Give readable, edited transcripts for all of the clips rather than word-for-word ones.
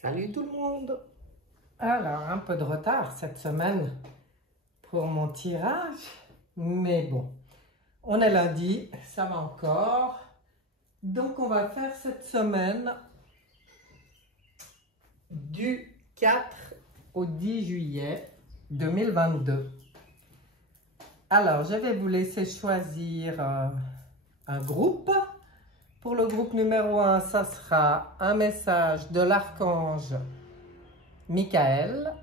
Salut tout le monde! Alors, un peu de retard cette semaine pour mon tirage, mais bon, on est lundi, ça va encore. Donc, on va faire cette semaine du 4 au 10 juillet 2022. Alors, je vais vous laisser choisir un groupe. Pour le groupe numéro 1, ça sera un message de l'archange Michael.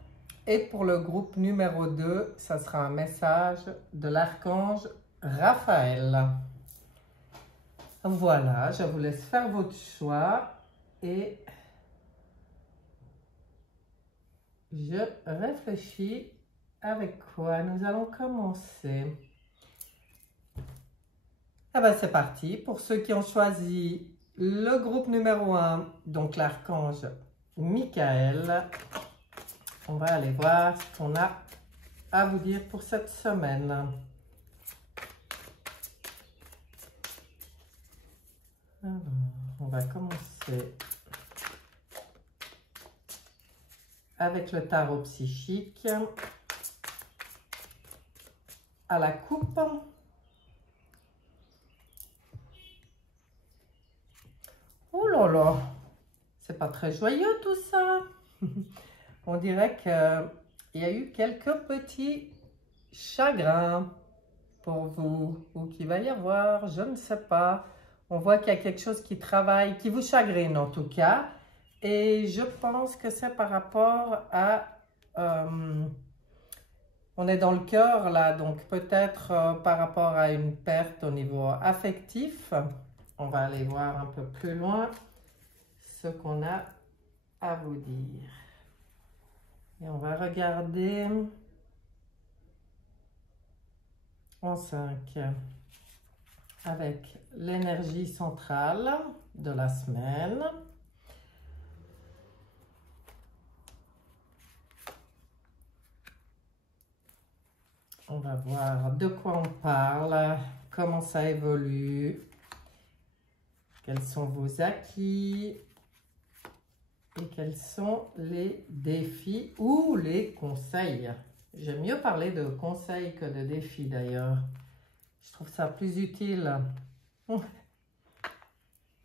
Et pour le groupe numéro 2, ça sera un message de l'archange Raphaël. Voilà, je vous laisse faire votre choix et je réfléchis avec quoi nous allons commencer. Ah ben c'est parti. Pour ceux qui ont choisi le groupe numéro 1, donc l'archange Michael, on va aller voir ce qu'on a à vous dire pour cette semaine. Alors, on va commencer avec le tarot psychique à la coupe. Oh là là, c'est pas très joyeux tout ça. On dirait qu'il y a eu quelques petits chagrins pour vous, ou qu'il va y avoir, je ne sais pas. On voit qu'il y a quelque chose qui travaille, qui vous chagrine en tout cas. Et je pense que c'est par rapport à... on est dans le cœur là, donc peut-être par rapport à une perte au niveau affectif. On va aller voir un peu plus loin ce qu'on a à vous dire. Et on va regarder en 5 avec l'énergie centrale de la semaine. On va voir de quoi on parle, comment ça évolue, quels sont vos acquis et quels sont les défis ou les conseils. J'aime mieux parler de conseils que de défis d'ailleurs. Je trouve ça plus utile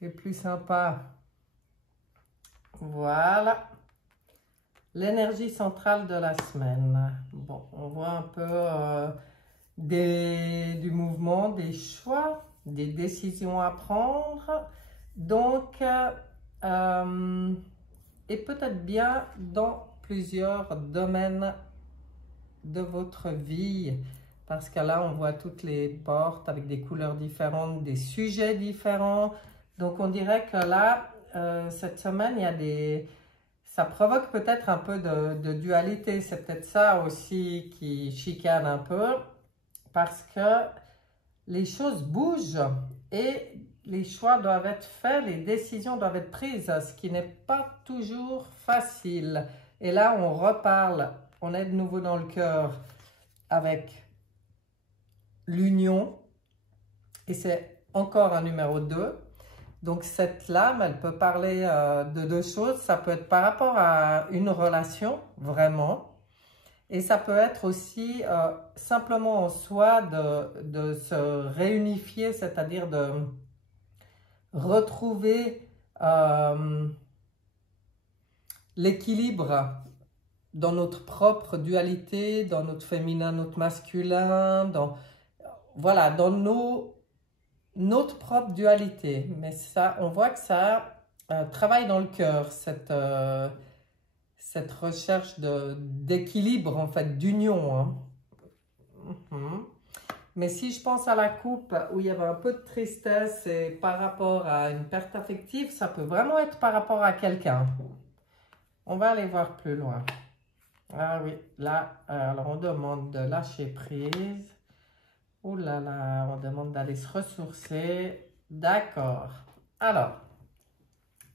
et plus sympa. Voilà. L'énergie centrale de la semaine. Bon, on voit un peu du mouvement, des choix, des décisions à prendre. Donc, et peut-être bien dans plusieurs domaines de votre vie. Parce que là, on voit toutes les portes avec des couleurs différentes, des sujets différents. Donc, on dirait que là, cette semaine, il y a des... Ça provoque peut-être un peu de dualité. C'est peut-être ça aussi qui chicane un peu. Parce que les choses bougent et les choix doivent être faits, les décisions doivent être prises, ce qui n'est pas toujours facile. Et là, on reparle, on est de nouveau dans le cœur avec l'union. Et c'est encore un numéro 2. Donc, cette lame, elle peut parler de deux choses. Ça peut être par rapport à une relation, vraiment. Et ça peut être aussi simplement en soi de se réunifier, c'est-à-dire de retrouver l'équilibre dans notre propre dualité, dans notre féminin, notre masculin, voilà, dans notre propre dualité. Mais ça, on voit que ça travaille dans le cœur, cette recherche d'équilibre, en fait, d'union. Hein. Mais si je pense à la coupe où il y avait un peu de tristesse et par rapport à une perte affective, ça peut vraiment être par rapport à quelqu'un. On va aller voir plus loin. Ah oui, là, alors on demande de lâcher prise. Oh là là, on demande d'aller se ressourcer. D'accord. Alors,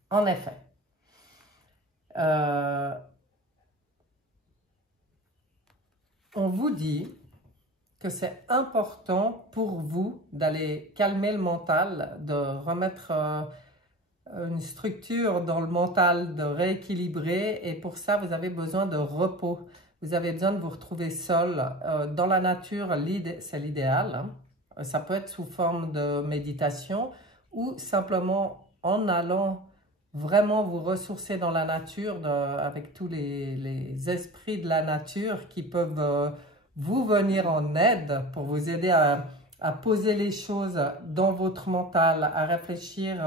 en effet, on vous dit que c'est important pour vous d'aller calmer le mental, de remettre une structure dans le mental de rééquilibrer et pour ça, vous avez besoin de repos. Vous avez besoin de vous retrouver seul. Dans la nature, c'est l'idéal. Hein. Ça peut être sous forme de méditation ou simplement en allant vraiment vous ressourcer dans la nature avec tous les esprits de la nature qui peuvent vous venir en aide pour vous aider à poser les choses dans votre mental, à réfléchir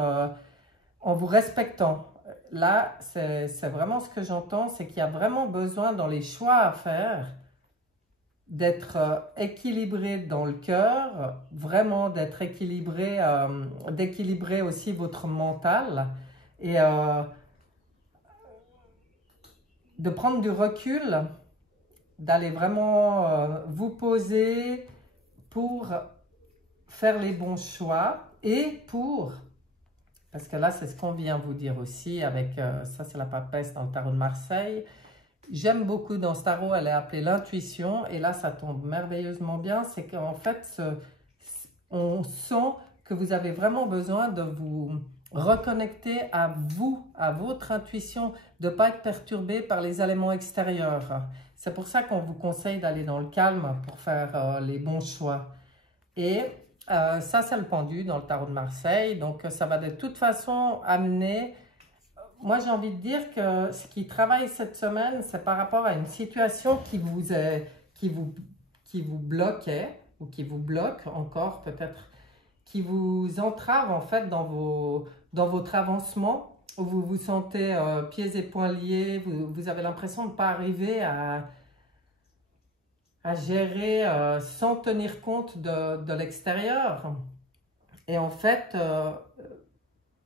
en vous respectant. Là, c'est vraiment ce que j'entends, c'est qu'il y a vraiment besoin dans les choix à faire d'être équilibré dans le cœur, vraiment d'être équilibré, d'équilibrer aussi votre mental et de prendre du recul, d'aller vraiment vous poser pour faire les bons choix et pour, parce que là c'est ce qu'on vient vous dire aussi avec, ça c'est la papesse dans le tarot de Marseille, j'aime beaucoup dans ce tarot, elle est appelée l'intuition et là ça tombe merveilleusement bien, c'est qu'en fait on sent que vous avez vraiment besoin de vous reconnecter à vous, à votre intuition, de ne pas être perturbé par les éléments extérieurs. C'est pour ça qu'on vous conseille d'aller dans le calme pour faire les bons choix. Et ça, c'est le pendu dans le tarot de Marseille. Donc, ça va de toute façon amener... Moi, j'ai envie de dire que ce qui travaille cette semaine, c'est par rapport à une situation qui vous bloquait, ou qui vous bloque encore peut-être, qui vous entrave en fait dans votre avancement, où vous vous sentez pieds et poings liés, vous avez l'impression de ne pas arriver à gérer sans tenir compte de l'extérieur. Et en fait,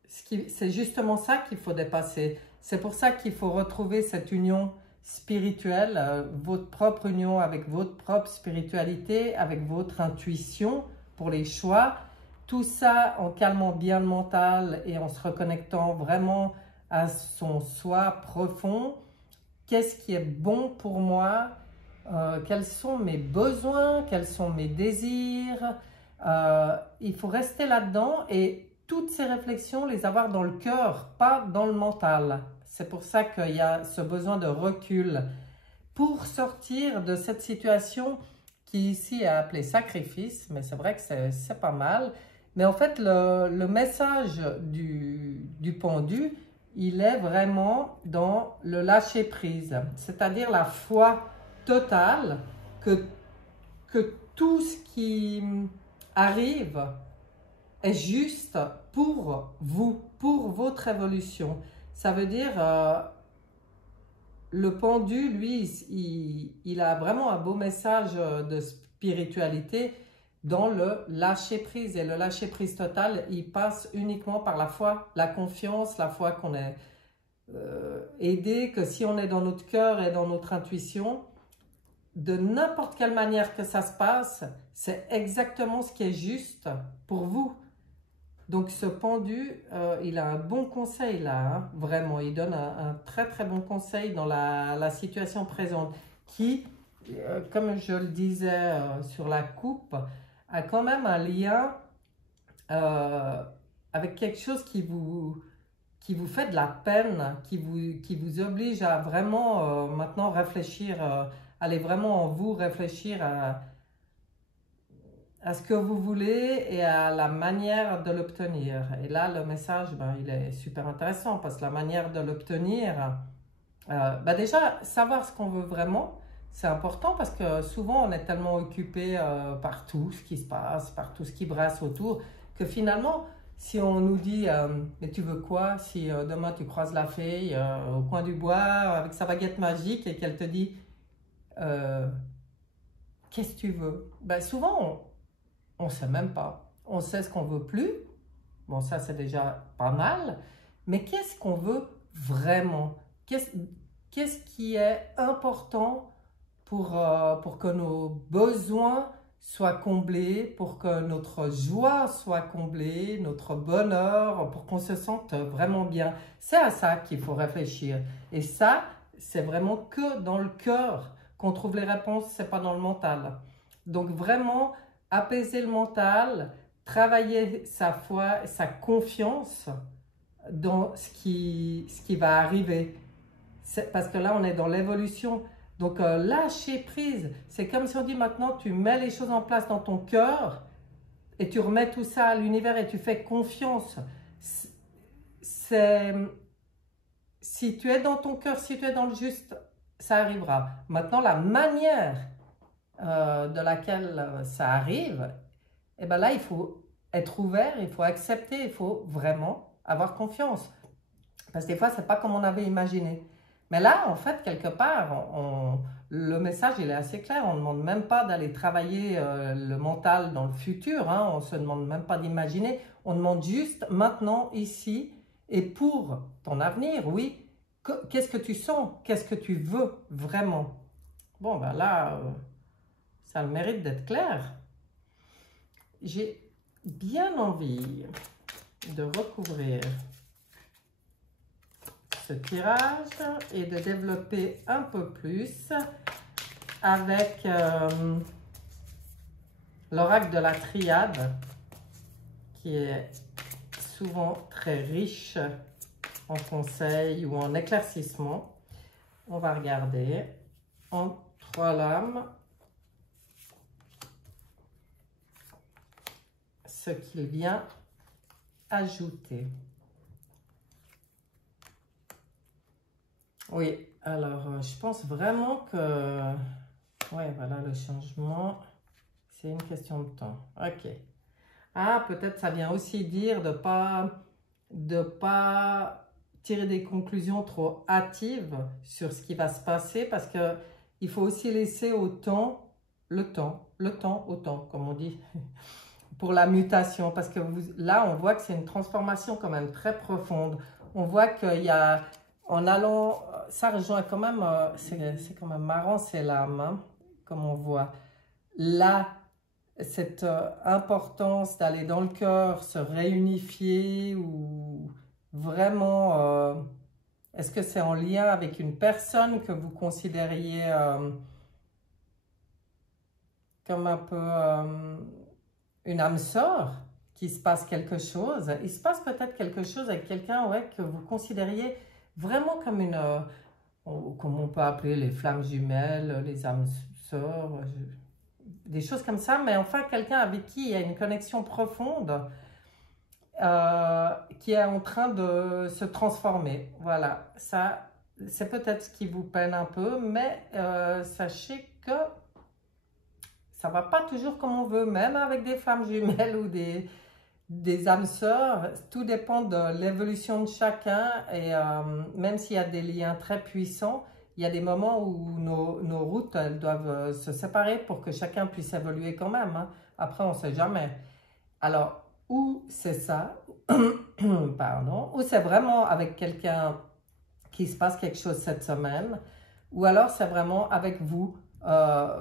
c'est justement ça qu'il faut dépasser. C'est pour ça qu'il faut retrouver cette union spirituelle, votre propre union avec votre propre spiritualité, avec votre intuition pour les choix. Tout ça en calmant bien le mental et en se reconnectant vraiment à son soi profond. Qu'est-ce qui est bon pour moi? Quels sont mes besoins? Quels sont mes désirs? Il faut rester là-dedans et toutes ces réflexions, les avoir dans le cœur, pas dans le mental. C'est pour ça qu'il y a ce besoin de recul pour sortir de cette situation qui ici est appelée sacrifice, mais c'est vrai que c'est pas mal. Mais en fait, le message du pendu, il est vraiment dans le lâcher-prise, c'est-à-dire la foi totale que tout ce qui arrive est juste pour vous, pour votre évolution. Ça veut dire, le pendu, lui, il a vraiment un beau message de spiritualité dans le lâcher-prise. Et le lâcher-prise total, il passe uniquement par la foi, la confiance, la foi qu'on est aidé, que si on est dans notre cœur et dans notre intuition, de n'importe quelle manière que ça se passe, c'est exactement ce qui est juste pour vous. Donc ce pendu, il a un bon conseil là, hein, vraiment, il donne un très très bon conseil dans la situation présente qui, comme je le disais sur la coupe, a quand même un lien avec quelque chose qui vous fait de la peine, qui vous oblige à vraiment maintenant réfléchir, aller vraiment en vous réfléchir à ce que vous voulez et à la manière de l'obtenir. Et là, le message, il est super intéressant parce que la manière de l'obtenir, déjà, savoir ce qu'on veut vraiment, c'est important parce que souvent, on est tellement occupé par tout ce qui se passe, par tout ce qui brasse autour, que finalement, si on nous dit « mais tu veux quoi ?» Si demain, tu croises la fée au coin du bois avec sa baguette magique et qu'elle te dit « qu'est-ce que tu veux ?» Souvent, on ne sait même pas. On sait ce qu'on veut plus. Bon, ça, c'est déjà pas mal. Mais qu'est-ce qu'on veut vraiment? Qu'est-ce qui est important pour que nos besoins soient comblés, pour que notre joie soit comblée, notre bonheur, pour qu'on se sente vraiment bien? C'est à ça qu'il faut réfléchir. Et ça, c'est vraiment que dans le cœur qu'on trouve les réponses, c'est pas dans le mental. Donc vraiment, apaiser le mental, travailler sa foi, sa confiance dans ce qui va arriver. Parce que là, on est dans l'évolution. Donc, lâcher prise, c'est comme si on dit maintenant, tu mets les choses en place dans ton cœur et tu remets tout ça à l'univers et tu fais confiance. Si tu es dans ton cœur, si tu es dans le juste, ça arrivera. Maintenant, la manière de laquelle ça arrive, et ben là, il faut être ouvert, il faut accepter, il faut vraiment avoir confiance. Parce que des fois, ce n'est pas comme on avait imaginé. Mais là, en fait, quelque part, le message, il est assez clair. On ne demande même pas d'aller travailler le mental dans le futur. Hein. On ne se demande même pas d'imaginer. On demande juste maintenant, ici, et pour ton avenir, oui. Qu'est-ce que tu sens? Qu'est-ce que tu veux vraiment? Bon, ben là, ça a le mérite d'être clair. J'ai bien envie de recouvrir ce tirage et de développer un peu plus avec l'oracle de la triade qui est souvent très riche en conseils ou en éclaircissement. On va regarder en 3 lames ce qu'il vient ajouter. Oui, alors je pense vraiment que, ouais, voilà le changement, c'est une question de temps. Ok. Ah, peut-être ça vient aussi dire de pas tirer des conclusions trop hâtives sur ce qui va se passer parce que il faut aussi laisser le temps au temps, comme on dit, pour la mutation. Parce que là, on voit que c'est une transformation quand même très profonde. On voit qu'il y a, en allant, ça rejoint quand même, c'est quand même marrant, c'est l'âme, hein, comme on voit. Là, cette importance d'aller dans le cœur, se réunifier ou vraiment, est-ce que c'est en lien avec une personne que vous considériez comme un peu une âme sœur, qu'il se passe quelque chose? Il se passe peut-être quelque chose avec quelqu'un, ouais, que vous considériez vraiment comme une, comme on peut appeler les flammes jumelles, les âmes sœurs, des choses comme ça, mais enfin quelqu'un avec qui il y a une connexion profonde qui est en train de se transformer. Voilà, ça c'est peut-être ce qui vous peine un peu, mais sachez que ça ne va pas toujours comme on veut, même avec des flammes jumelles ou des âmes sœurs. Tout dépend de l'évolution de chacun et même s'il y a des liens très puissants, il y a des moments où nos routes elles doivent se séparer pour que chacun puisse évoluer quand même. Hein. Après, on ne sait jamais. Alors, ou c'est ça, pardon, ou c'est vraiment avec quelqu'un qui se passe quelque chose cette semaine, ou alors c'est vraiment avec vous,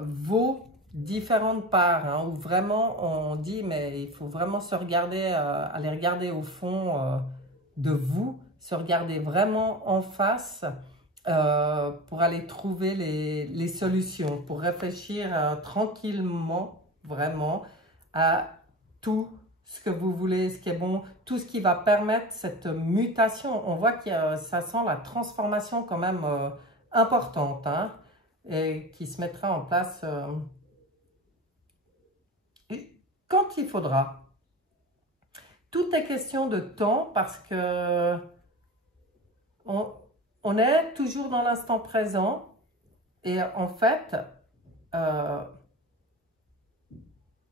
vos différentes parts, hein, où vraiment on dit, mais il faut vraiment se regarder, aller regarder au fond de vous, se regarder vraiment en face pour aller trouver les solutions, pour réfléchir tranquillement, vraiment, à tout ce que vous voulez, ce qui est bon, tout ce qui va permettre cette mutation. On voit que ça sent la transformation quand même importante, hein, et qui se mettra en place quand il faudra. Tout est question de temps parce que on est toujours dans l'instant présent et en fait,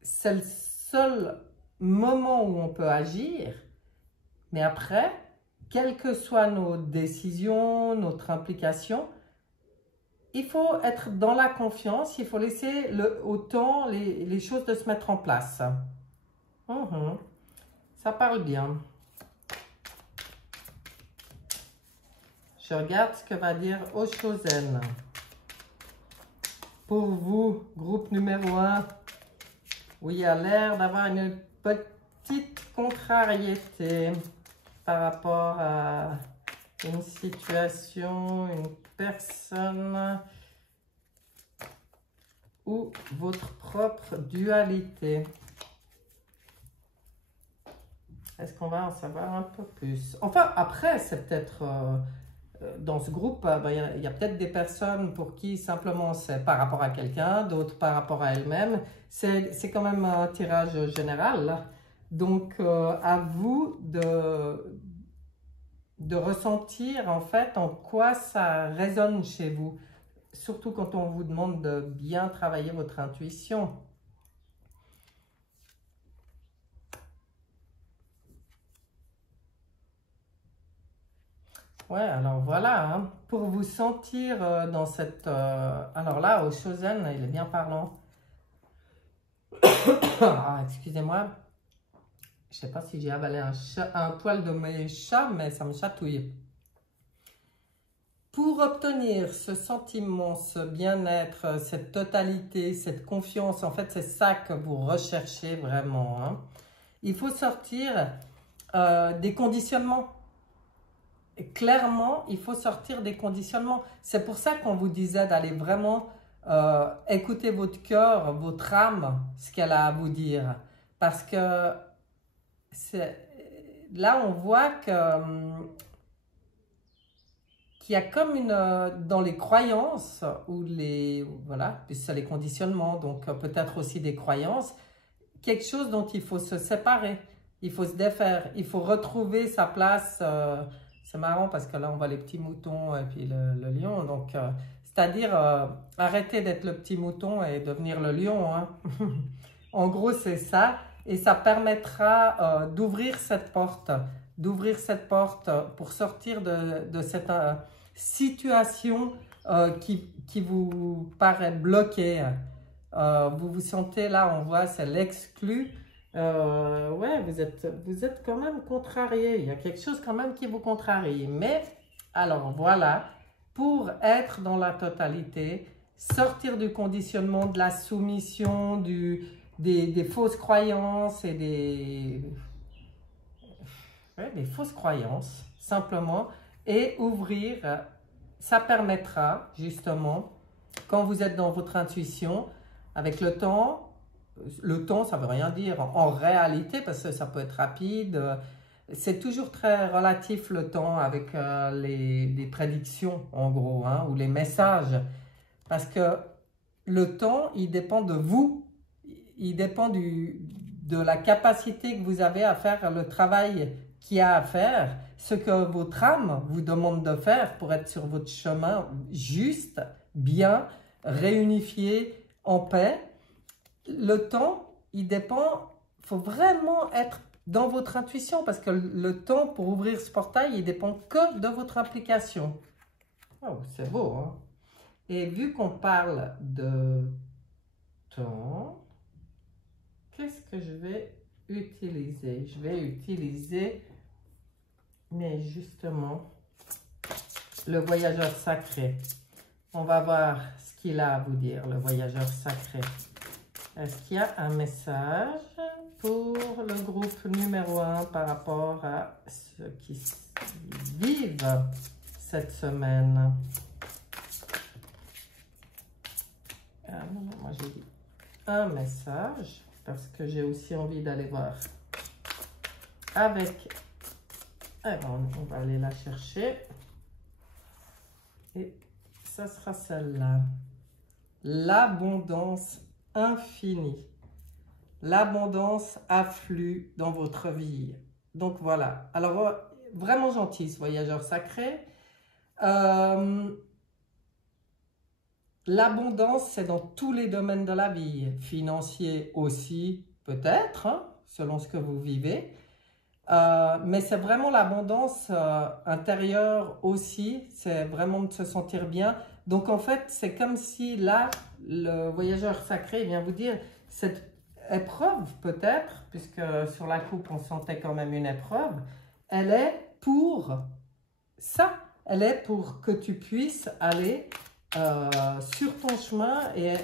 c'est le seul moment où on peut agir, mais après, quelles que soient nos décisions, notre implication, il faut être dans la confiance, il faut laisser au temps les choses de se mettre en place. Ça parle bien. Je regarde ce que va dire Oshozen. Pour vous, groupe numéro 1, où il y a l'air d'avoir une petite contrariété par rapport à une situation, une personne ou votre propre dualité. Est-ce qu'on va en savoir un peu plus? Enfin, après, c'est peut-être... dans ce groupe, il y a peut-être des personnes pour qui simplement c'est par rapport à quelqu'un, d'autres par rapport à elles-mêmes. C'est quand même un tirage général, là. Donc, à vous de ressentir en fait en quoi ça résonne chez vous. Surtout quand on vous demande de bien travailler votre intuition. Ouais, alors voilà, hein, pour vous sentir dans cette... alors là, au Shosen, il est bien parlant. Ah, excusez-moi, je sais pas si j'ai avalé un poil de mes chats, mais ça me chatouille. Pour obtenir ce sentiment, ce bien-être, cette totalité, cette confiance, en fait, c'est ça que vous recherchez vraiment, hein. Il faut sortir des conditionnements. Et clairement, il faut sortir des conditionnements. C'est pour ça qu'on vous disait d'aller vraiment écouter votre cœur, votre âme, ce qu'elle a à vous dire. Parce que là, on voit qu'il y a comme dans les croyances, ou voilà, c'est les conditionnements, donc peut-être aussi des croyances, quelque chose dont il faut se séparer, il faut se défaire, il faut retrouver sa place. C'est marrant parce que là, on voit les petits moutons et puis le lion. Donc, c'est-à-dire arrêter d'être le petit mouton et devenir le lion, hein. En gros, c'est ça. Et ça permettra d'ouvrir cette porte pour sortir de cette situation qui vous paraît bloquée. Vous vous sentez là, on voit, c'est l'exclu. Ouais, vous êtes quand même contrarié. Il y a quelque chose quand même qui vous contrarie. Mais, alors voilà, pour être dans la totalité, sortir du conditionnement, de la soumission, des fausses croyances et des fausses croyances, simplement, et ouvrir, ça permettra, justement, quand vous êtes dans votre intuition, avec le temps, ça ne veut rien dire en réalité, parce que ça peut être rapide. C'est toujours très relatif le temps avec les prédictions, en gros, hein, ou les messages. Parce que le temps, il dépend de vous. Il dépend de la capacité que vous avez à faire le travail qu'il y a à faire. Ce que votre âme vous demande de faire pour être sur votre chemin juste, bien, réunifié, en paix. Le temps, il dépend, il faut vraiment être dans votre intuition parce que le temps pour ouvrir ce portail, il dépend que de votre implication. Oh, c'est beau, hein? Et vu qu'on parle de temps, qu'est-ce que je vais utiliser? Je vais utiliser, mais justement, le voyageur sacré. On va voir ce qu'il a à vous dire, le voyageur sacré. Est-ce qu'il y a un message pour le groupe numéro 1 par rapport à ceux qui vivent cette semaine? Moi j'ai dit un message parce que j'ai aussi envie d'aller voir avec... on va aller la chercher. Et ça sera celle-là. L'abondance infinie. L'abondance afflue dans votre vie. Donc voilà. Alors, vraiment gentil ce voyageur sacré. L'abondance, c'est dans tous les domaines de la vie. Financier aussi, peut-être, hein, selon ce que vous vivez. Mais c'est vraiment l'abondance intérieure aussi. C'est vraiment de se sentir bien. Donc, en fait, c'est comme si là, le voyageur sacré vient vous dire cette épreuve, peut-être, puisque sur la coupe, on sentait quand même une épreuve, elle est pour ça. Elle est pour que tu puisses aller sur ton chemin et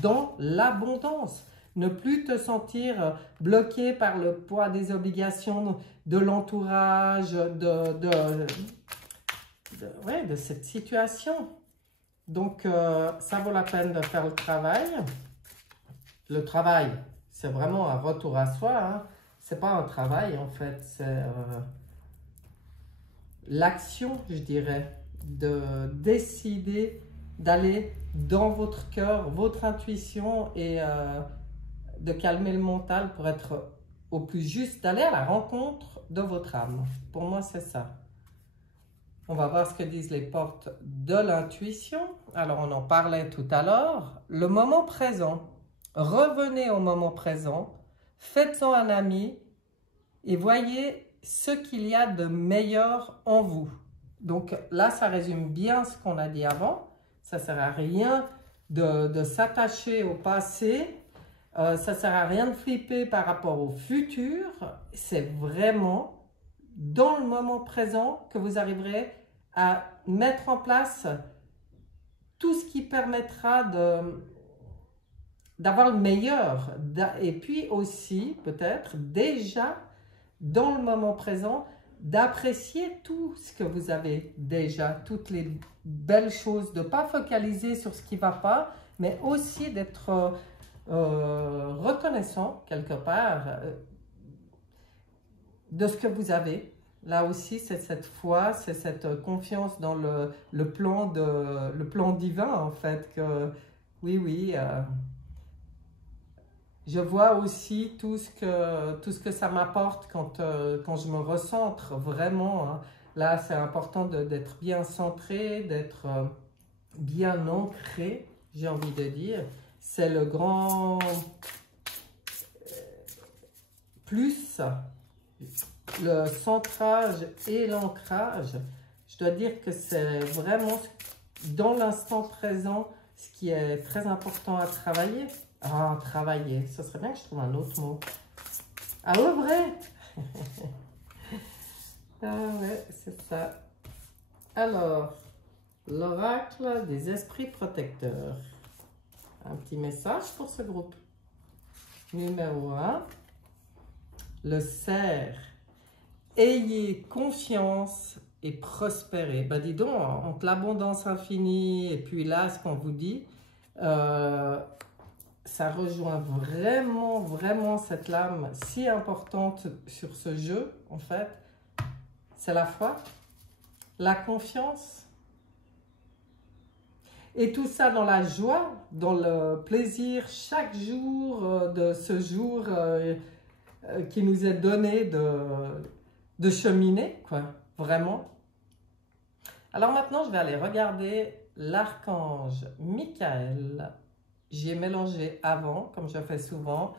dans l'abondance. Ne plus te sentir bloqué par le poids des obligations de l'entourage, de cette situation. Donc, ça vaut la peine de faire le travail. Le travail, c'est vraiment un retour à soi, hein. c'est pas un travail en fait, c'est l'action, je dirais, de décider d'aller dans votre cœur, votre intuition et de calmer le mental pour être au plus juste, d'aller à la rencontre de votre âme. Pour moi, c'est ça. On va voir ce que disent les portes de l'intuition. Alors, on en parlait tout à l'heure. Le moment présent. Revenez au moment présent. Faites-en un ami et voyez ce qu'il y a de meilleur en vous. Donc là, ça résume bien ce qu'on a dit avant. Ça ne sert à rien de s'attacher au passé. Ça ne sert à rien de flipper par rapport au futur. C'est vraiment dans le moment présent que vous arriverez à mettre en place tout ce qui permettra d'avoir le meilleur. Et puis aussi, peut-être, déjà, dans le moment présent, d'apprécier tout ce que vous avez déjà, toutes les belles choses, de ne pas focaliser sur ce qui ne va pas, mais aussi d'être reconnaissant quelque part de ce que vous avez. Là aussi, c'est cette foi, c'est cette confiance dans le plan divin, en fait, que oui, je vois aussi tout ce que ça m'apporte quand je me recentre, vraiment. Hein. Là, c'est important d'être bien centré, d'être bien ancré, j'ai envie de dire. C'est le grand plus, le centrage et l'ancrage. Je dois dire que c'est vraiment dans l'instant présent ce qui est très important à travailler. Ah, travailler, ce serait bien que je trouve un autre mot. Ah ouais, vrai. Ah ouais, c'est ça. Alors, l'oracle des esprits protecteurs. Un petit message pour ce groupe. Numéro 1. Le cerf. Ayez confiance et prospérez. Ben dis donc, entre l'abondance infinie et puis là, ce qu'on vous dit, ça rejoint vraiment cette lame si importante sur ce jeu, en fait. C'est la foi, la confiance. Et tout ça dans la joie, dans le plaisir chaque jour de ce jour qui nous est donné de cheminer, quoi, vraiment. Alors maintenant, je vais aller regarder l'archange Michael. J'y ai mélangé avant, comme je fais souvent,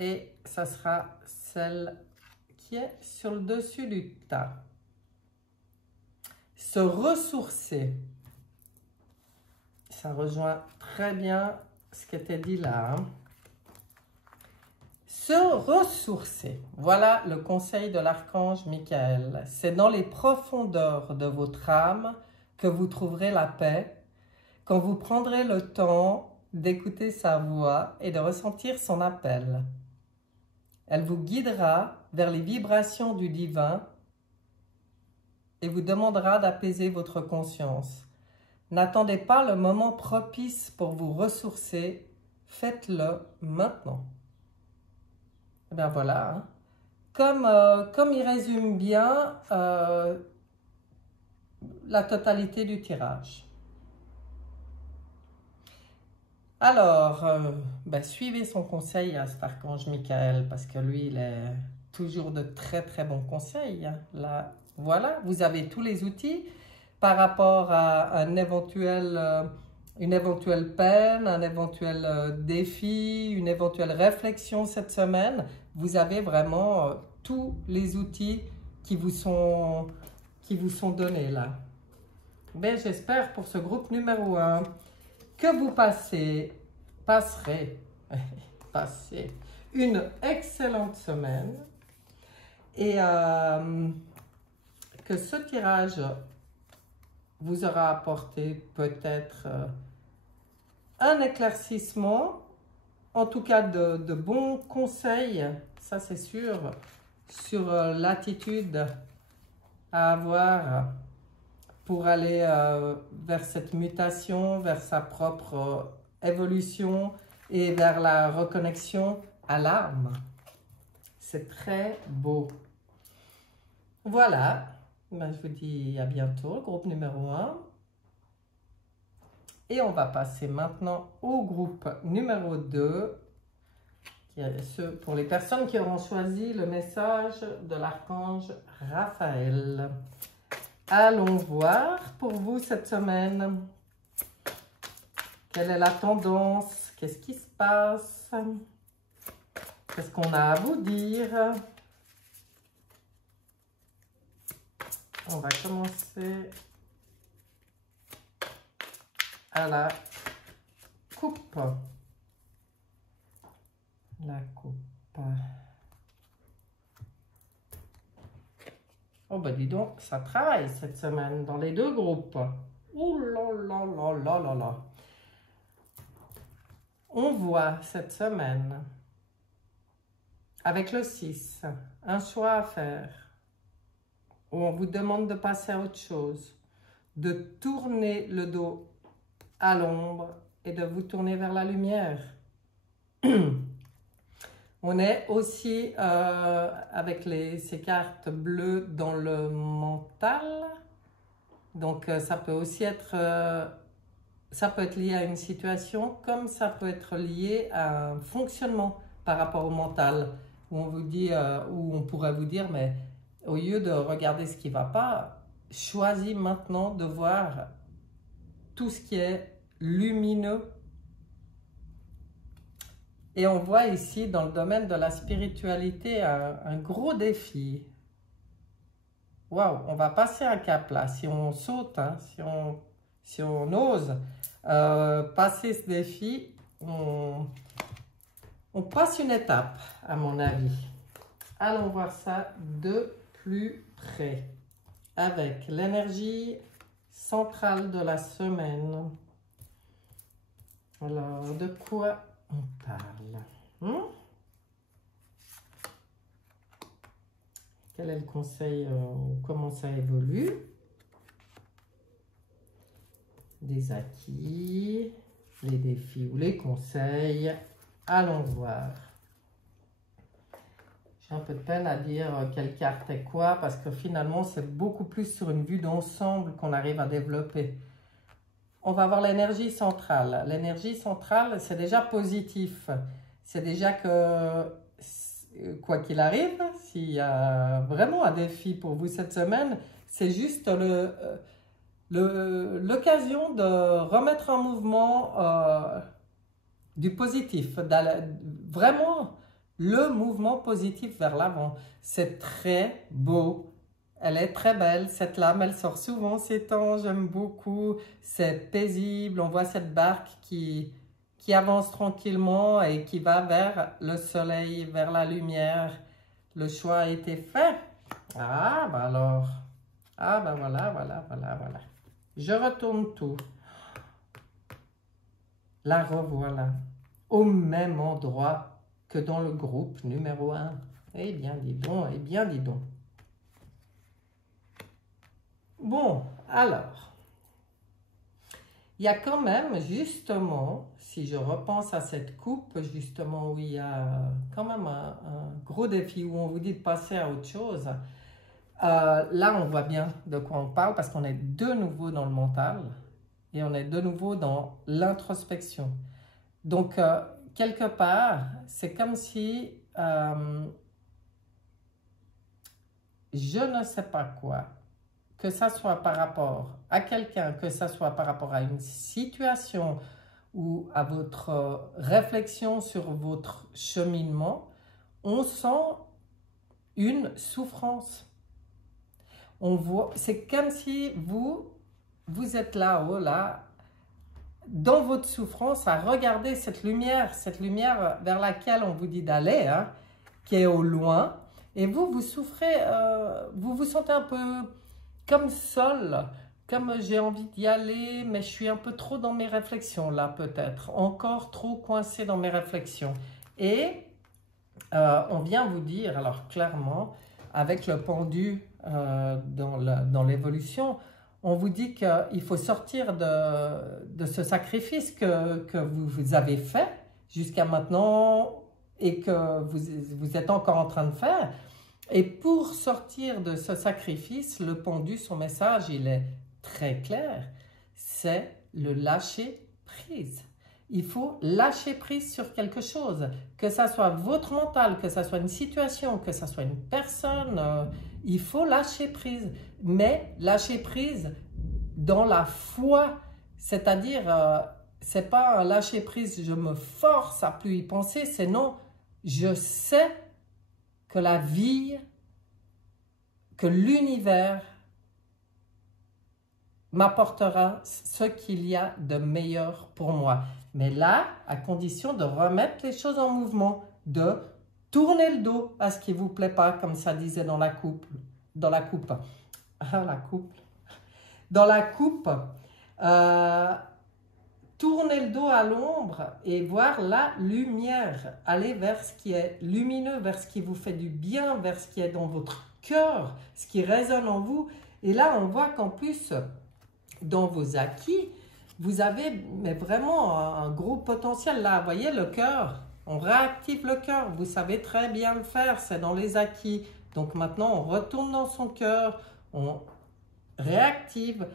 et ça sera celle qui est sur le dessus du tas. Se ressourcer. Ça rejoint très bien ce qui était dit là. Hein. Se ressourcer. Voilà le conseil de l'archange Michael. C'est dans les profondeurs de votre âme que vous trouverez la paix, quand vous prendrez le temps d'écouter sa voix et de ressentir son appel. Elle vous guidera vers les vibrations du divin et vous demandera d'apaiser votre conscience. N'attendez pas le moment propice pour vous ressourcer, faites-le maintenant. Et bien voilà, hein. Comme il résume bien la totalité du tirage. Alors, suivez son conseil à cet archange Michael, parce que lui, il est toujours de très bons conseils. Hein. Là, voilà, vous avez tous les outils par rapport à une éventuelle peine, un éventuel défi, une éventuelle réflexion cette semaine. Vous avez vraiment tous les outils qui vous sont donnés là. Ben, j'espère pour ce groupe numéro 1 que vous passerez une excellente semaine et que ce tirage vous aura apporté peut-être un éclaircissement, en tout cas de bons conseils, ça c'est sûr, sur l'attitude à avoir pour aller vers cette mutation, vers sa propre évolution et vers la reconnexion à l'âme. C'est très beau. Voilà. Ben, je vous dis à bientôt, groupe numéro 1. Et on va passer maintenant au groupe numéro 2. Pour les personnes qui auront choisi le message de l'archange Raphaël. Allons voir pour vous cette semaine. Quelle est la tendance? Qu'est-ce qui se passe? Qu'est-ce qu'on a à vous dire? On va commencer à la coupe. La coupe. Oh bah dis donc, ça travaille cette semaine dans les deux groupes. Ouh là là là là là là. On voit cette semaine, avec le 6, un choix à faire, où on vous demande de passer à autre chose, de tourner le dos à l'ombre et de vous tourner vers la lumière. On est aussi avec ces cartes bleues dans le mental. Donc ça peut aussi être, ça peut être lié à une situation, comme ça peut être lié à un fonctionnement par rapport au mental. Où on vous dit, où on pourrait vous dire, mais au lieu de regarder ce qui ne va pas, choisis maintenant de voir tout ce qui est lumineux. Et on voit ici, dans le domaine de la spiritualité, un gros défi. Waouh, on va passer un cap là, si on saute, hein, si on ose passer ce défi, on passe une étape, à mon avis. Allons voir ça de plus près, avec l'énergie centrale de la semaine. Alors, de quoi on parle? Quel est le conseil? Comment ça évolue? Des acquis, les défis ou les conseils. Allons voir. J'ai un peu de peine à dire quelle carte est quoi, parce que finalement, c'est beaucoup plus sur une vue d'ensemble qu'on arrive à développer. On va voir l'énergie centrale. L'énergie centrale, c'est déjà positif. C'est déjà que, quoi qu'il arrive, s'il y a vraiment un défi pour vous cette semaine, c'est juste l'occasion de remettre en mouvement du positif. Vraiment, le mouvement positif vers l'avant. C'est très beau. Elle est très belle, cette lame, elle sort souvent ces temps, j'aime beaucoup. C'est paisible, on voit cette barque qui avance tranquillement et qui va vers le soleil, vers la lumière. Le choix a été fait. Ah, bah alors. Ah, bah voilà, voilà, voilà, voilà. Je retourne tout. La revoilà. Au même endroit que dans le groupe numéro 1. Eh bien, dis donc, eh bien, dis donc. Bon, alors, il y a quand même, justement, si je repense à cette coupe, justement, où il y a quand même un gros défi, où on vous dit de passer à autre chose, là, on voit bien de quoi on parle, parce qu'on est de nouveau dans le mental, et on est de nouveau dans l'introspection. Donc, quelque part, c'est comme si je ne sais pas quoi, que ça soit par rapport à quelqu'un, que ça soit par rapport à une situation ou à votre réflexion sur votre cheminement, on sent une souffrance. On voit, c'est comme si vous êtes là-haut, là, dans votre souffrance, à regarder cette lumière vers laquelle on vous dit d'aller, hein, qui est au loin, et vous souffrez, vous vous sentez un peu comme seul, comme j'ai envie d'y aller, mais je suis un peu trop dans mes réflexions là peut-être, encore trop coincé dans mes réflexions. Et on vient vous dire, alors clairement, avec le pendu dans l'évolution, on vous dit qu'il faut sortir de ce sacrifice que vous avez fait jusqu'à maintenant, et que vous êtes encore en train de faire. Et pour sortir de ce sacrifice, le pendu, son message, il est très clair. C'est le lâcher prise. Il faut lâcher prise sur quelque chose, que ça soit votre mental, que ça soit une situation, que ça soit une personne, il faut lâcher prise. Mais lâcher prise dans la foi, c'est-à-dire, c'est pas un lâcher prise, je me force à plus y penser, c'est non, je sais que la vie, que l'univers m'apportera ce qu'il y a de meilleur pour moi. Mais là, à condition de remettre les choses en mouvement, de tourner le dos à ce qui ne vous plaît pas, comme ça disait dans la coupe. Dans la coupe. Ah, la coupe. Dans la coupe, tourner le dos à l'ombre et voir la lumière. Aller vers ce qui est lumineux, vers ce qui vous fait du bien, vers ce qui est dans votre cœur, ce qui résonne en vous. Et là, on voit qu'en plus, dans vos acquis, vous avez mais vraiment un gros potentiel. Là, vous voyez, le cœur, on réactive le cœur. Vous savez très bien le faire, c'est dans les acquis. Donc maintenant, on retourne dans son cœur, on réactive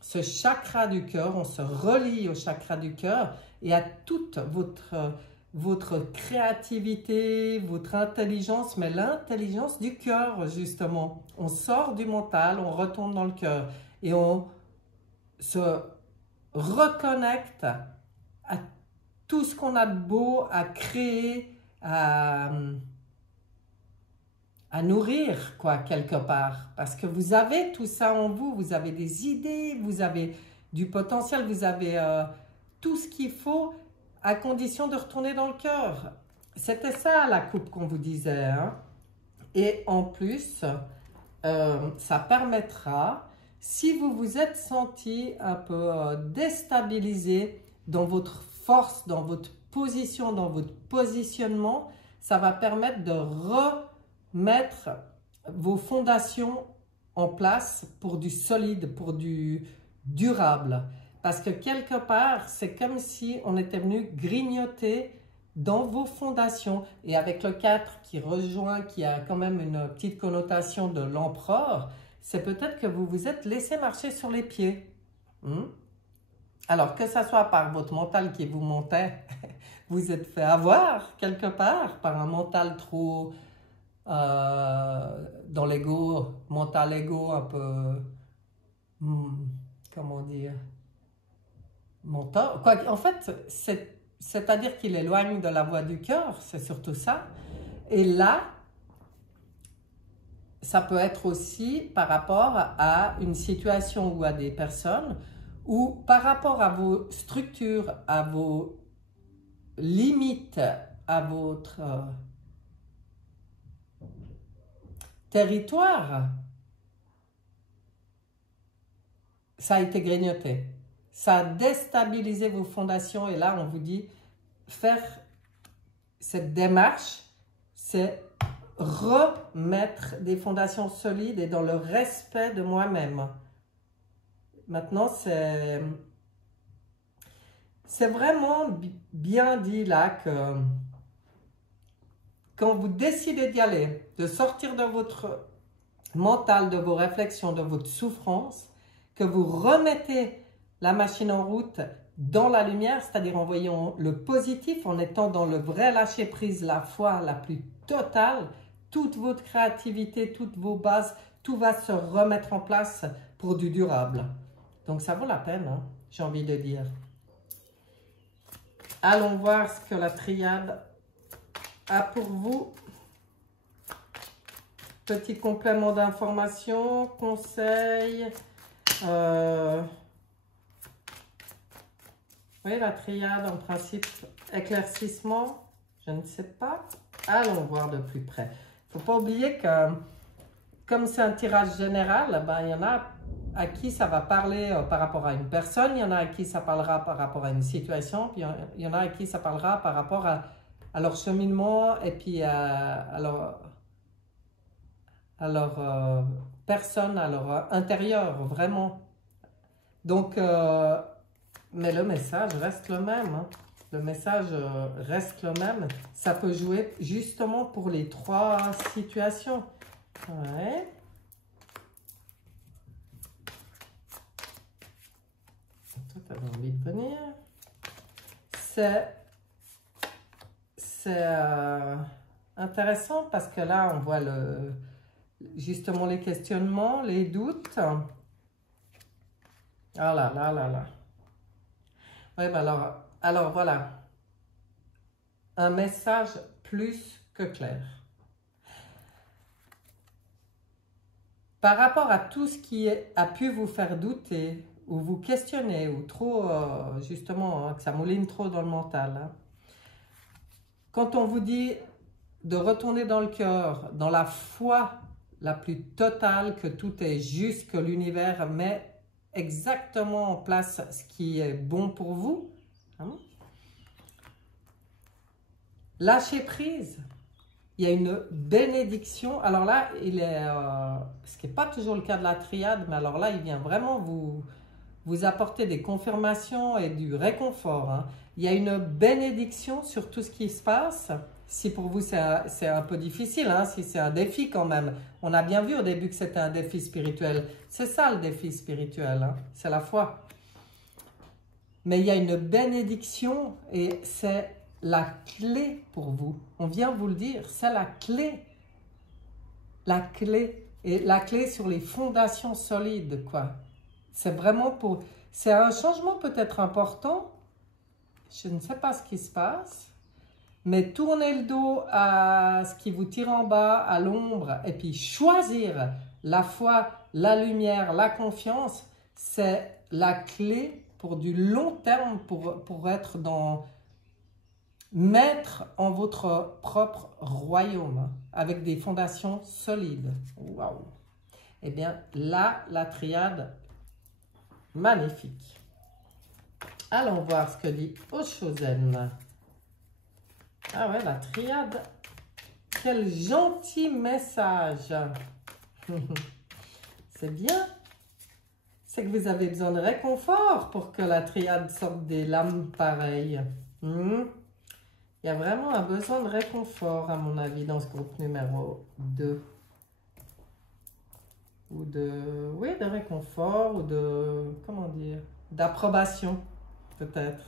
ce chakra du cœur, on se relie au chakra du cœur et à toute votre créativité, votre intelligence, mais l'intelligence du cœur, justement. On sort du mental, on retourne dans le cœur et on se reconnecte à tout ce qu'on a de beau à créer, à nourrir, quoi, quelque part. Parce que vous avez tout ça en vous, vous avez des idées, vous avez du potentiel, vous avez tout ce qu'il faut à condition de retourner dans le cœur. C'était ça la coupe qu'on vous disait, hein? Et en plus, ça permettra, si vous vous êtes senti un peu déstabilisé dans votre force, dans votre position, dans votre positionnement, ça va permettre de remettre vos fondations en place pour du solide, pour du durable. Parce que quelque part, c'est comme si on était venu grignoter dans vos fondations. Et avec le 4 qui rejoint, qui a quand même une petite connotation de l'empereur, c'est peut-être que vous vous êtes laissé marcher sur les pieds. Alors, que ce soit par votre mental qui vous montait, vous êtes fait avoir quelque part par un mental trop dans l'ego, mental ego un peu, comment dire, mental. Quoi, en fait, c'est-à-dire qu'il éloigne de la voie du cœur, c'est surtout ça. Et là, ça peut être aussi par rapport à une situation ou à des personnes, ou par rapport à vos structures, à vos limites, à votre territoire, ça a été grignoté. Ça a déstabilisé vos fondations et là, on vous dit, faire cette démarche, c'est remettre des fondations solides et dans le respect de moi-même. Maintenant, c'est vraiment bien dit là que quand vous décidez d'y aller, de sortir de votre mental, de vos réflexions, de votre souffrance, que vous remettez la machine en route dans la lumière, c'est-à-dire en voyant le positif, en étant dans le vrai lâcher-prise, la foi la plus totale, toute votre créativité, toutes vos bases, tout va se remettre en place pour du durable. Donc ça vaut la peine, hein, j'ai envie de dire. Allons voir ce que la triade a pour vous. Petit complément d'information, conseil. Oui, la triade, en principe, éclaircissement, je ne sais pas. Allons voir de plus près. Il ne faut pas oublier que, comme c'est un tirage général, ben, il y en a à qui ça va parler par rapport à une personne, il y en a à qui ça parlera par rapport à une situation, puis il y en a à qui ça parlera par rapport à leur cheminement et puis à leur personne, à leur intérieur, vraiment. Donc, mais le message reste le même. Hein. Le message reste le même. Ça peut jouer justement pour les 3 situations. Ouais. Toi, tu avais envie de venir. C'est intéressant parce que là, on voit justement les questionnements, les doutes. Ah là là là là. Oui, ben alors voilà. Un message plus que clair. Par rapport à tout ce qui a pu vous faire douter, ou vous questionner, ou trop, justement, que ça mouline trop dans le mental. Hein. Quand on vous dit de retourner dans le cœur, dans la foi la plus totale, que tout est juste, que l'univers met exactement en place ce qui est bon pour vous, hein? Lâchez prise. Il y a une bénédiction. Alors là, ce qui n'est pas toujours le cas de la triade, mais alors là, il vient vraiment vous apporter des confirmations et du réconfort. Hein. Il y a une bénédiction sur tout ce qui se passe. Si pour vous, c'est un peu difficile, hein, si c'est un défi quand même. On a bien vu au début que c'était un défi spirituel. C'est ça le défi spirituel, hein, c'est la foi. Mais il y a une bénédiction et c'est la clé pour vous. On vient vous le dire, c'est la clé. La clé. Et la clé sur les fondations solides, quoi. C'est vraiment pour... C'est un changement peut-être important. Je ne sais pas ce qui se passe. Mais tournez le dos à ce qui vous tire en bas, à l'ombre, et puis choisir la foi, la lumière, la confiance, c'est la clé pour du long terme, pour être maître en votre propre royaume, avec des fondations solides. Waouh! Eh bien, là, la triade, magnifique. Allons voir ce que dit Oshozen. Ah ouais, la triade. Quel gentil message. C'est bien. C'est que vous avez besoin de réconfort pour que la triade sorte des lames pareilles. Il y a vraiment un besoin de réconfort, à mon avis, dans ce groupe numéro 2. Ou de... Oui, de réconfort, ou de... Comment dire? D'approbation, peut-être.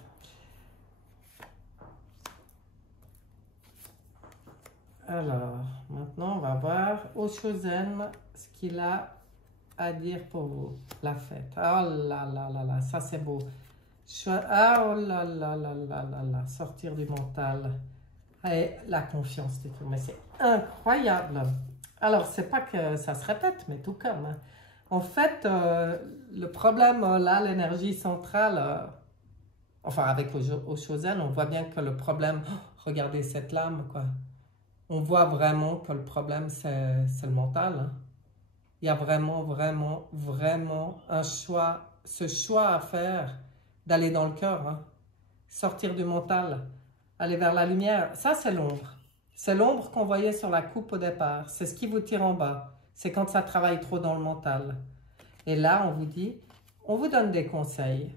Alors, maintenant, on va voir Oshozen, ce qu'il a à dire pour vous. La fête. Oh là là là là, ça c'est beau. Ah oh là là là là là là, sortir du mental. Et la confiance du tout. Mais c'est incroyable. Alors, c'est pas que ça se répète, mais tout comme. Hein. En fait, le problème, là, l'énergie centrale, enfin, avec Oshozen, on voit bien que le problème, regardez cette lame, quoi. On voit vraiment que le problème, c'est le mental. Hein. Il y a vraiment, vraiment, vraiment un choix, ce choix à faire d'aller dans le cœur, hein. Sortir du mental, aller vers la lumière. Ça, c'est l'ombre. C'est l'ombre qu'on voyait sur la coupe au départ. C'est ce qui vous tire en bas. C'est quand ça travaille trop dans le mental. Et là, on vous dit, on vous donne des conseils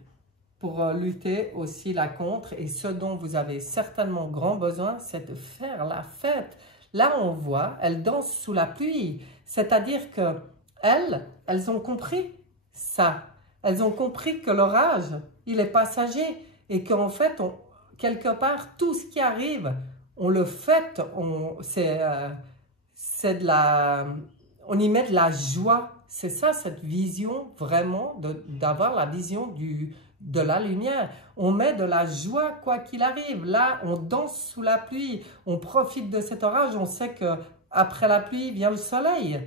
pour lutter aussi la contre. Et ce dont vous avez certainement grand besoin, c'est de faire la fête. Là, on voit, elles dansent sous la pluie. C'est-à-dire que elles ont compris ça. Elles ont compris que l'orage, il est passager. Et qu'en fait, quelque part, tout ce qui arrive, on le fête. On y met de la joie. C'est ça, cette vision, vraiment, d'avoir la vision de la lumière. On met de la joie quoi qu'il arrive. Là, on danse sous la pluie. On profite de cet orage. On sait qu'après la pluie vient le soleil.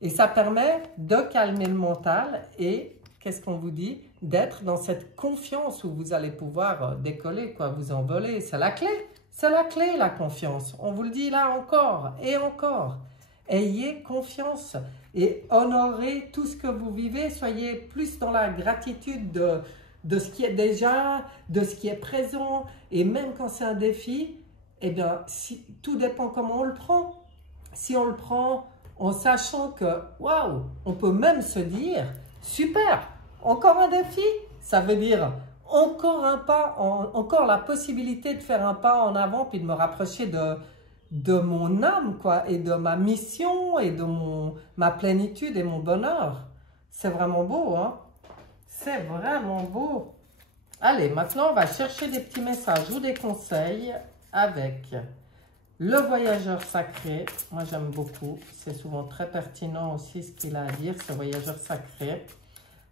Et ça permet de calmer le mental et, qu'est-ce qu'on vous dit? D'être dans cette confiance où vous allez pouvoir décoller, quoi, vous envoler. C'est la clé. C'est la clé, la confiance. On vous le dit là encore et encore. Ayez confiance et honorez tout ce que vous vivez. Soyez plus dans la gratitude de ce qui est déjà, de ce qui est présent. Et même quand c'est un défi, eh bien, tout dépend comment on le prend. Si on le prend en sachant que, waouh, on peut même se dire, super, encore un défi. Ça veut dire, encore un pas, encore la possibilité de faire un pas en avant, puis de me rapprocher de mon âme, quoi, et de ma mission, et de ma plénitude et mon bonheur. C'est vraiment beau, hein? C'est vraiment beau. Allez, maintenant, on va chercher des petits messages ou des conseils avec le voyageur sacré. Moi, j'aime beaucoup. C'est souvent très pertinent aussi ce qu'il a à dire, ce voyageur sacré.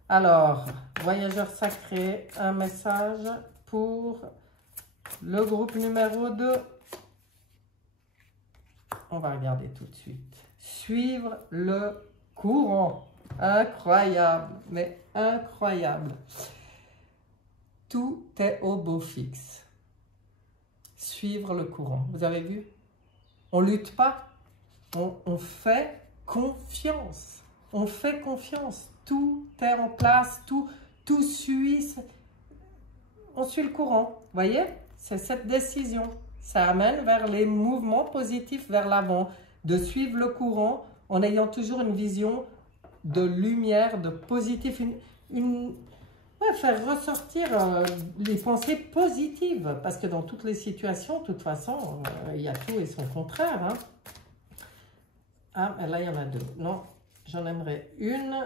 Alors, voyageur sacré, un message pour le groupe numéro 2. On va regarder tout de suite. Suivre le courant. Incroyable, mais incroyable. Tout est au beau fixe. Suivre le courant. Vous avez vu? On ne lutte pas. On fait confiance. On fait confiance. Tout est en place. Tout suit. On suit le courant. Vous voyez? C'est cette décision. Ça amène vers les mouvements positifs vers l'avant. De suivre le courant en ayant toujours une vision de lumière, de positif. Faire ressortir les pensées positives. Parce que dans toutes les situations, de toute façon, il y a tout et son contraire. Hein. Ah, mais là, il y en a 2. Non, j'en aimerais une.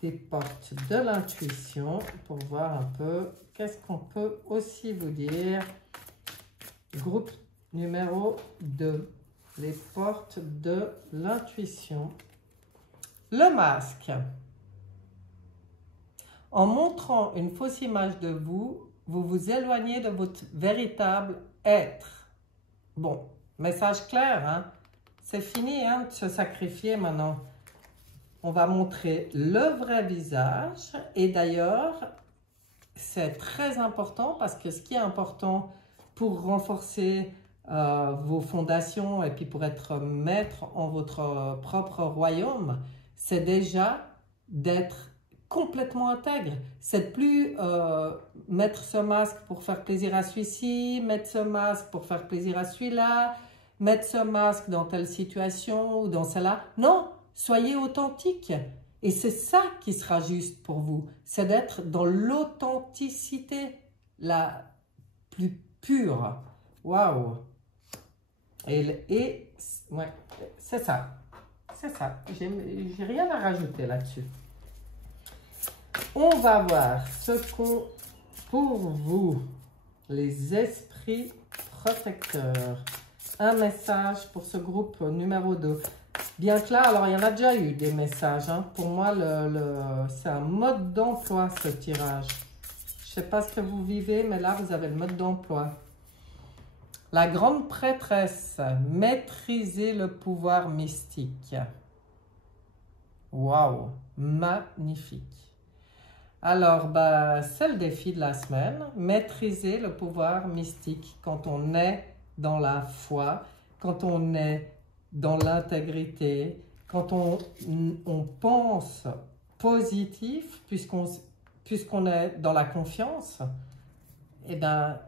Des portes de l'intuition pour voir un peu qu'est-ce qu'on peut aussi vous dire. Groupe numéro 2. Les portes de l'intuition. Le masque. En montrant une fausse image de vous, vous vous éloignez de votre véritable être. Bon, message clair, hein? C'est fini hein, de se sacrifier maintenant. On va montrer le vrai visage. Et d'ailleurs, c'est très important parce que ce qui est important pour renforcer vos fondations et puis pour être maître en votre propre royaume, c'est déjà d'être complètement intègre. C'est de plus mettre ce masque pour faire plaisir à celui-ci, mettre ce masque pour faire plaisir à celui-là, mettre ce masque dans telle situation ou dans celle-là. Non, soyez authentique. Et c'est ça qui sera juste pour vous. C'est d'être dans l'authenticité la plus pure. Waouh! Et ouais, c'est ça. C'est ça. J'ai rien à rajouter là-dessus. On va voir ce qu'ont pour vous les esprits protecteurs. Un message pour ce groupe numéro 2. Bien que là, alors il y en a déjà eu des messages. Hein. Pour moi, c'est un mode d'emploi ce tirage. Je ne sais pas ce que vous vivez, mais là, vous avez le mode d'emploi. La grande prêtresse, maîtriser le pouvoir mystique. Waouh, magnifique. Alors, c'est le défi de la semaine, maîtriser le pouvoir mystique quand on est dans la foi, quand on est dans l'intégrité, quand on pense positif, puisqu'on est dans la confiance, eh bien,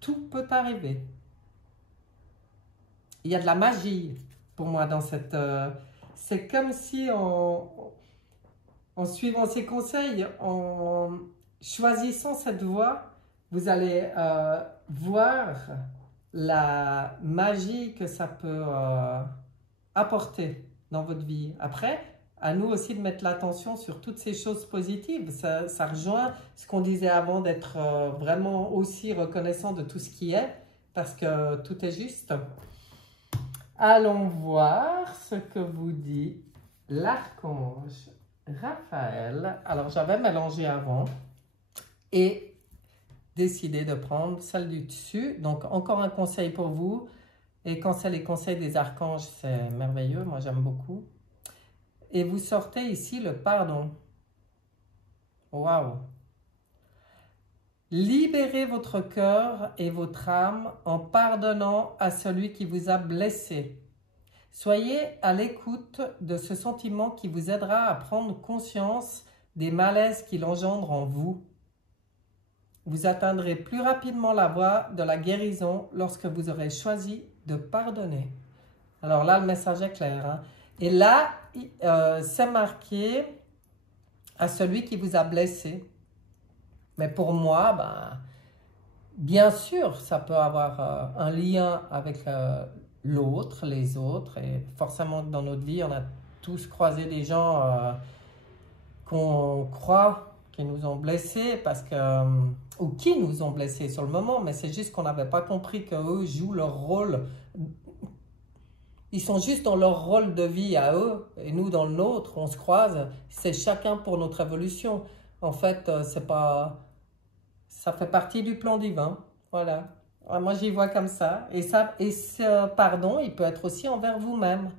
tout peut arriver. Il y a de la magie pour moi dans cette... c'est comme si en suivant ces conseils, en choisissant cette voie, vous allez voir la magie que ça peut apporter dans votre vie. Après, à nous aussi de mettre l'attention sur toutes ces choses positives. Ça rejoint ce qu'on disait avant, d'être vraiment aussi reconnaissant de tout ce qui est, parce que tout est juste. Allons voir ce que vous dit l'archange Raphaël. Alors, j'avais mélangé avant et décidé de prendre celle du dessus. Donc, encore un conseil pour vous. Et quand c'est les conseils des archanges, c'est merveilleux. Moi, j'aime beaucoup. Et vous sortez ici le pardon. Waouh! Libérez votre cœur et votre âme en pardonnant à celui qui vous a blessé. Soyez à l'écoute de ce sentiment qui vous aidera à prendre conscience des malaises qu'il engendre en vous. Vous atteindrez plus rapidement la voie de la guérison lorsque vous aurez choisi de pardonner. Alors là, le message est clair. Hein? Et là, c'est marqué à celui qui vous a blessé. Mais pour moi, ben, bien sûr, ça peut avoir un lien avec l'autre, les autres. Et forcément, dans notre vie, on a tous croisé des gens qu'on croit qui nous ont blessés parce que, ou qui nous ont blessés sur le moment, mais c'est juste qu'on n'avait pas compris qu'eux jouent leur rôle. Ils sont juste dans leur rôle de vie à eux, et nous dans le nôtre, on se croise, c'est chacun pour notre évolution. En fait, c'est pas, ça fait partie du plan divin, voilà. Moi, j'y vois comme ça. Et ce pardon, il peut être aussi envers vous-même.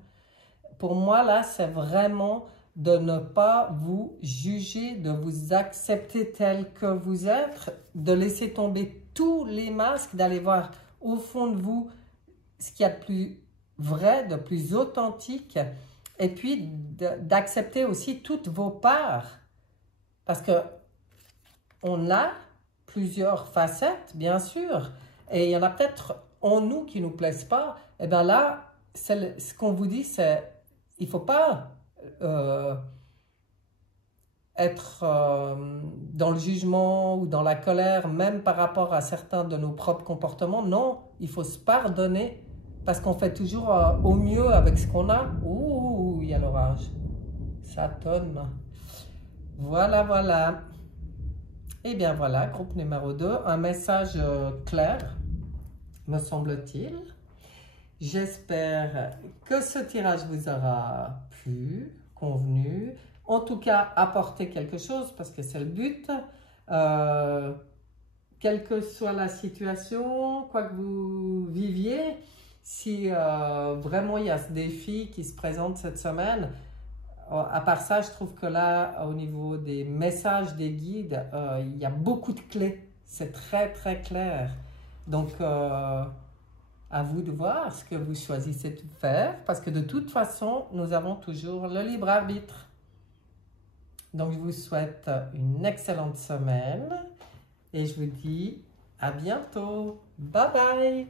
Pour moi, là, c'est vraiment de ne pas vous juger, de vous accepter tel que vous êtes, de laisser tomber tous les masques, d'aller voir au fond de vous ce qu'il y a de plus vrai, de plus authentique, et puis d'accepter aussi toutes vos parts. Parce que on a plusieurs facettes, bien sûr, et il y en a peut-être en nous qui ne nous plaisent pas. Et bien là, ce qu'on vous dit, c'est il ne faut pas être dans le jugement ou dans la colère, même par rapport à certains de nos propres comportements. Non, il faut se pardonner parce qu'on fait toujours au mieux avec ce qu'on a. Ouh, il y a l'orage. Ça tonne. Voilà, voilà. Et bien voilà, groupe numéro 2, un message clair, me semble-t-il. J'espère que ce tirage vous aura plu, convenu, en tout cas apporté quelque chose parce que c'est le but. Quelle que soit la situation, quoi que vous viviez, si vraiment il y a ce défi qui se présente cette semaine, à part ça, je trouve que là, au niveau des messages des guides, il y a beaucoup de clés. C'est très, très clair. Donc, à vous de voir ce que vous choisissez de faire, parce que de toute façon, nous avons toujours le libre arbitre. Donc, je vous souhaite une excellente semaine et je vous dis à bientôt. Bye bye!